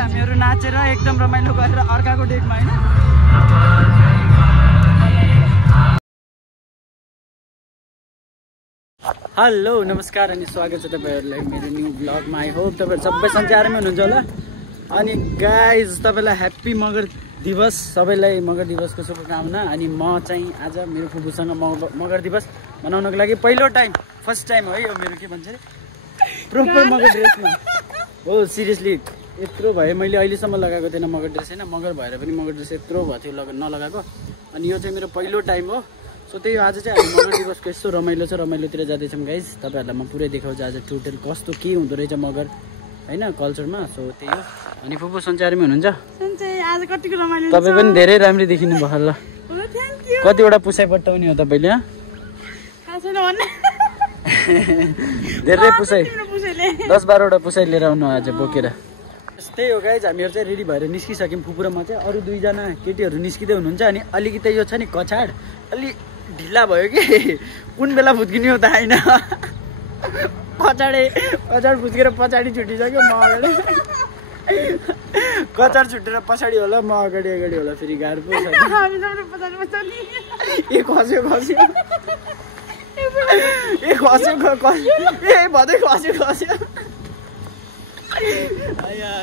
हामीहरू नाचेर एकदम रमाइलो गरेर अर्काको डेटमा हैन। हेलो नमस्कार अनि स्वागत छ तपाईहरुलाई मेरो न्यू ब्लगमा। आई होप तपाईहरु सबै सन्चै आरामै हुनुहुन्छ होला। अनि गाइज तपाईलाई ह्यापी मगर दिवस, सबैलाई मगर दिवसको शुभकामना। अनि म चाहिँ आज मेरो फुपूसँग मगर दिवस मनाउनको लागि फर्स्ट टाइम हो यो मेरो के भन्छ प्रोपर मगर ड्रेसमा हो। सिरियसली यत्रो भयो मैले अहिलेसम्म लगाएको थिएन मगर ड्रेस हैन। मगर भएर पनि मगर ड्रेस यत्रो भयो थियो नलगाएको। अनि यो चाहिँ मेरो पहिलो टाइम हो। सो त्यही आज चाहिँ हामी मगर दिवसको यस्तो रमाइलो छ, रमाइलोतिर जाँदैछौँ गाइज। तपाईँहरूलाई म पुरै देखाउँछु आज टोटल कस्तो के हुँदो रहेछ मगर होइन कल्चरमा। सो त्यही हो। अनि फुपू सन्चैमा हुनुहुन्छ? तपाईँ पनि धेरै राम्रै देखिनु भयो ल। कतिवटा पुसाइ पट्टाउने हो तपाईँले? धेरै पुसाइ 10-12वटा पुसाइ लिएर आउनु आज बोकेर। त्यही हो गाइज, हामीहरू चाहिँ रेडी भएर निस्किसक्यौँ फुपू र म चाहिँ। अरू दुईजना केटीहरू निस्किँदै हुनुहुन्छ। अनि अलिकति यो छ नि कछाड अलि ढिला भयो कि कुन बेला फुत्किने हो त होइन। कचाड फुत्केर पछाडि छुटिसक्यो म अगाडि, कचाड छुटेर पछाडि होला म अगाडि होला। फेरि गाह्रो पो छ। ए खस्यो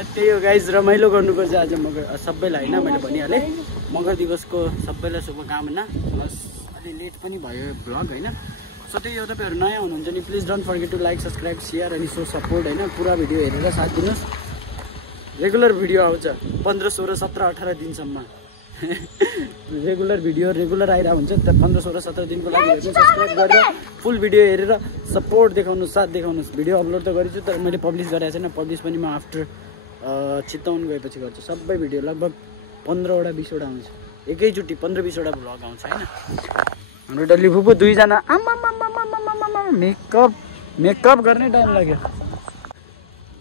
त्यही हो गाइज, रमाइलो गर्नुपर्छ आज मगर सबैलाई होइन। मैले भनिहालेँ मगर दिवसको सबैलाई शुभकामना। प्लस अलि लेट पनि भयो भ्लग होइन। सो त्यही हो, तपाईँहरू नयाँ हुनुहुन्छ नि please don't forget to like subscribe share अनि सो सपोर्ट होइन। पुरा भिडियो हेरेर साथ दिनुहोस्। रेगुलर भिडियो आउँछ 15, 16, 17, 18 दिनसम्म रेगुलर आइरहेको हुन्छ। 15, 16, 17 दिनको लागि सब्सक्राइब गरेर फुल भिडियो हेरेर सपोर्ट देखाउनुहोस्, साथ देखाउनुहोस्। भिडियो अपलोड त गरेछु तर मैले पब्लिस गरेको छैन। पब्लिस पनि म आफ्टर चितवन गएपछि गर्छु। सबै भिडियो लगभग 15वटा 20वटा आउँछ एकैचोटि। 15-20वटा भ्लग आउँछ होइन। हाम्रो डल्ली फुपू दुईजना मेकअप गर्ने टाइम लाग्यो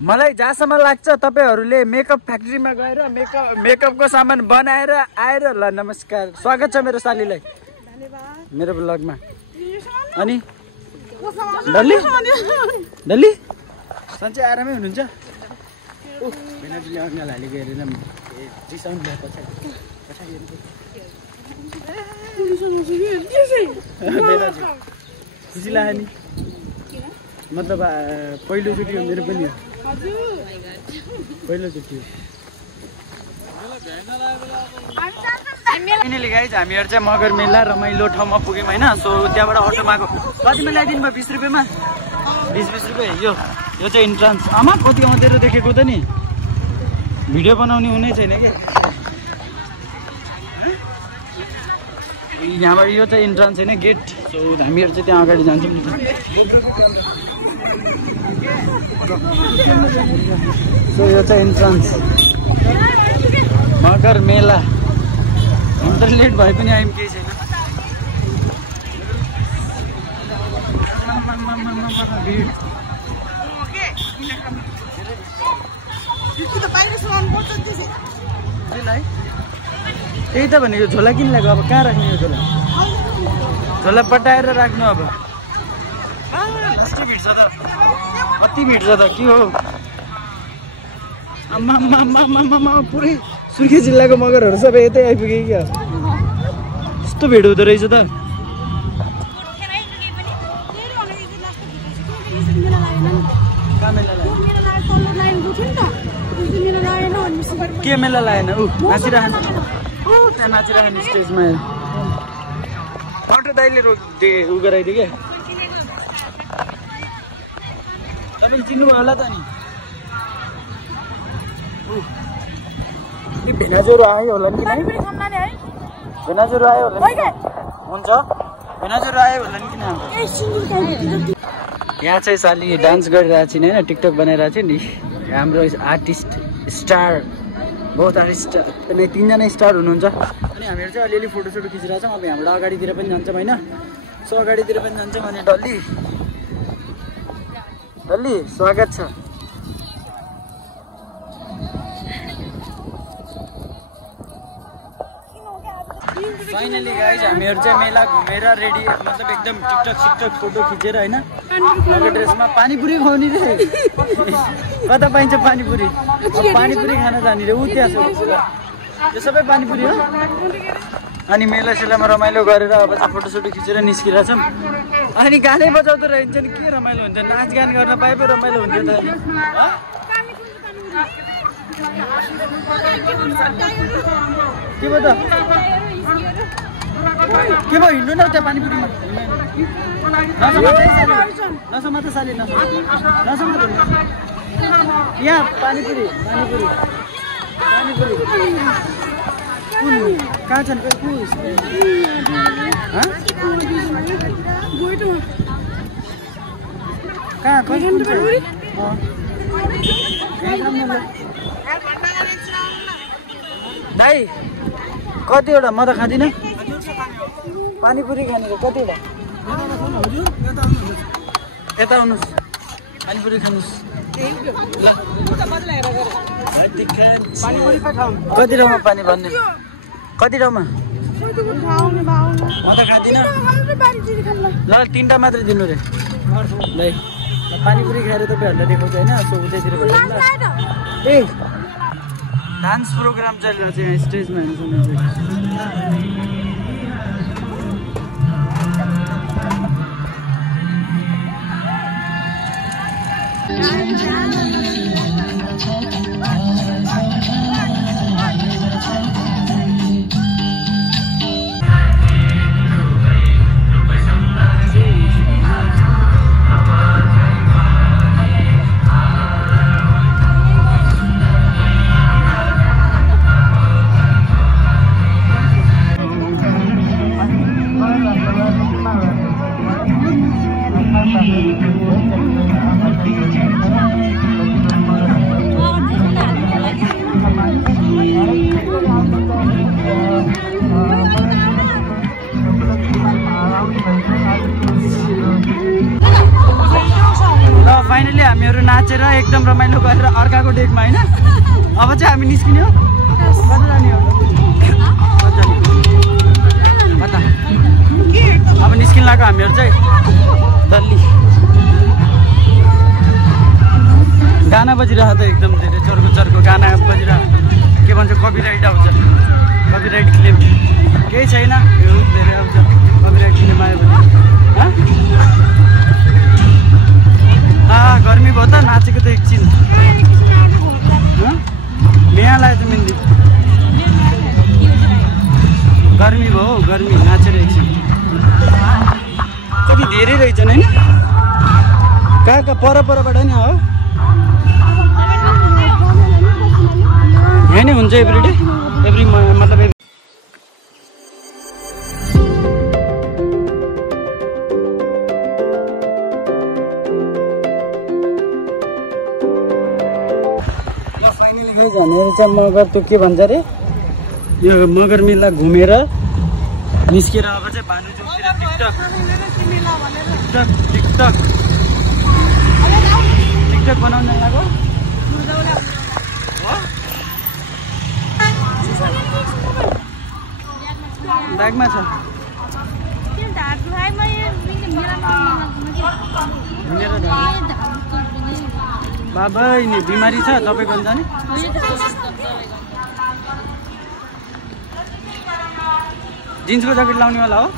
मलाई। जहाँसम्म लाग्छ तपाईँहरूले मेकअप फ्याक्ट्रीमा गएर मेकअपको सामान बनाएर आएर ल। नमस्कार, स्वागत छ मेरो सालीलाई मेरो ब्लगमा। अनि डल्ली सन्चै आरामै हुनुहुन्छ? भेनाजुले अग्नाल हालेको हेरेर रिसाउनु भयो पछाडि खुसी लाग्यो नि। मतलब पहिलोचोटि हो मेरो पनि, पहिलोचोटि हो। फाइनली गाइज हामीहरू चाहिँ मगर मेला रमाइलो ठाउँमा पुग्यौँ होइन। सो त्यहाँबाट अटोमा आएको। कतिमा ल्याइदिनु भयो? 20 रुपियाँमा 20 रुपियाँ। यो चाहिँ इन्ट्रान्स। आमा कति अँधेरो देखेको त नि, भिडियो बनाउने हुनै छैन कि। यहाँबाट यो चाहिँ इन्ट्रान्स होइन गेट। सो हामीहरू चाहिँ त्यहाँ अगाडि जान्छौँ। सो यो चाहिँ इन्ट्रान्स मगर मेला। हामी त लेट भए पनि आयौँ, केही छैन। त्यही त भनेको, झोला किन लाग्यो? अब कहाँ राख्ने यो झोला? झोला पटाएर राख्नु। अब कति भिड छ त के हो? आम्मा पुरै सुर्खेत जिल्लाको मगरहरू सबै यतै आइपुगे क्या। यस्तो भिड हुँदो रहेछ त। के मेला लागेन? नाचिरहनु त्यहाँ नाचिरहनु स्टेजमा। अटो दाइले उ गराइदियो क्या। तपाईँ चिन्नुभयो होला त नि। भेनाजोरो आयो होला नि? भेनाजोरो आयो होला नि? हुन्छ, भेनाजोरो आयो होला नि? किन यहाँ चाहिँ साली डान्स गरिरहेको छिन् होइन, टिकटक बनाइरहेको थियो नि। हाम्रो आर्टिस्ट स्टार बहुत आर्टिस्ट 3जना स्टार हुनुहुन्छ। अनि हामीहरू चाहिँ अलिअलि फोटोसोटो खिचिरहेको छौँ। अब यहाँबाट अगाडितिर पनि जान्छौँ होइन। सो अगाडितिर पनि जान्छौँ। अनि डल्ली स्वागत छ। फाइनली गाइज हामीहरू चाहिँ मेला घुमेर रेडी मतलब एकदम टिकटक फोटो खिचेर होइन नयाँ ड्रेसमा पानीपुरी खुवाउने रे कता पाइन्छ पानीपुरी पानीपुरी खान जाने रे ऊ त्यहाँ छ यो सबै पानीपुरी हो अनि मेला सेलामा रमाइलो गरेर अब फोटोसोटो खिचेर निस्किरहेको छौँ अनि गानै बजाउँदो रहन्छ नि के रमाइलो हुन्छ नाचगान गर्न पाए पो रमाइलो हुन्थ्यो त के भयो त के भयो हिँड्नु न त्यहाँ पानीपुरीमा नसमा त साली नसमा त यहाँ पानीपुरी कहाँ छन् कहाँ दाइ कतिवटा म त खाँदिनँ पानीपुरी खाने कतिवटा यता आउनुहोस् पानीपुरी खानुहोस् कति ठाउँमा पानी भन्ने कति ठाउँमा म त खाँदिनँ ल 3टा मात्रै दिनु रे भाइ पानीपुरी खाएर तपाईँहरूलाई देखाउँछ होइन सो उतैतिर भयो ए डान्स प्रोग्राम चलिरहेको छ यहाँ स्टेजमा फाइनली हामीहरू नाचेर एकदम रमाइलो गरेर अर्काको डेकमा होइन अब चाहिँ हामी निस्किने हो कता जाने हो कता अब निस्किन लाग्यो हामीहरू चाहिँ दल्ली गाना बजिरहेको त एकदम धेरै चर्को गाना बजिरहेको के भन्छ कपिराइट आउँछ कपिराइट क्लेम केही छैन धेरै आउँछ कपिराइट क्लेम आयो भने गर्मी भयो त नाचेको त एकछिन बिहा लाग्यो त मेहन्दी गर्मी भयो गर्मी नाचेर एकछिन कति धेरै रहेछन् होइन कहाँ परबाट नि हो यहाँ नै हुन्छ एभ्रिडे मतलब भनेर चाहिँ मगर त्यो के भन्छ अरे यो मगर मेला घुमेर निस्केर अब चाहिँ भानु चौकतिर टिकटक बनाउन लाग्यो ब्यागमा छ बाबा नि बिमारी छ तपाईँको अन्त नि जिन्सको ज्याकेट लाउनेवाला हो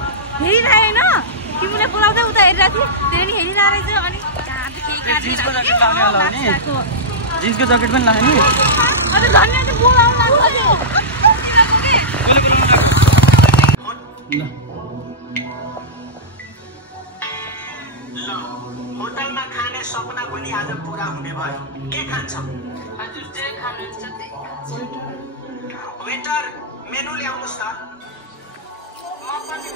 तिमीले बोलाउँदै उता हेरिरहेको थियो नि हेरिरहेको अनि जिन्सको ज्याकेट लाउनेवाला हो नि जिन्सको ज्याकेट पनि लाग्यो नि होटलमा खाने सपना पनि आज पूरा हुने भयो के खान्छ हजुर जे खानुहुन्छ त्यही वेटर मेनु ल्याउनुस् त म पनि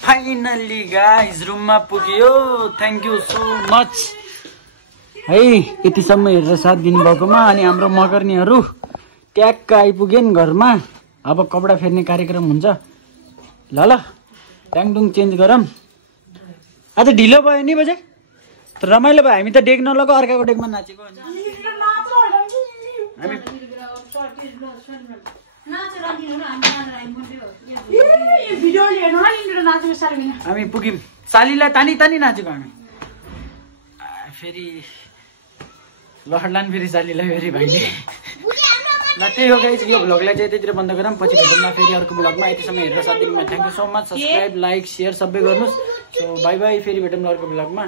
फाइनली गाइज रुममा पुग्यो थ्याङ्क यू सो मच है यतिसम्म हेरेर साथ दिनुभएकोमा अनि हाम्रो मगर्नीहरू ट्याक्क आइपुगेन् घरमा अब कपडा फेर्ने कार्यक्रम हुन्छ ल ल ट्याङडुङ चेन्ज गरौँ। आज ढिलो भयो नि बजे तर रमाइलो भयो। हामी त डेक नलगाएको अर्काको डेकमा नाचेको हामी। हामी पुग्यौँ सालीलाई तानी तानी नाचेको हामी। फेरि लहरलान फेरि सालीलाई फेरि भाइले ल त्यही हो गाइस। यो भ्लगलाई चाहिँ यतितिर बन्द गरौँ। पछि भेटौँला फेरि अर्को भ्लगमा। यतिसम्म हेरेर साथ दिनुमा thank you so much. Subscribe like share सबै गर्नुहोस्। So bye bye. फेरि भेटौँला अर्को भ्लगमा।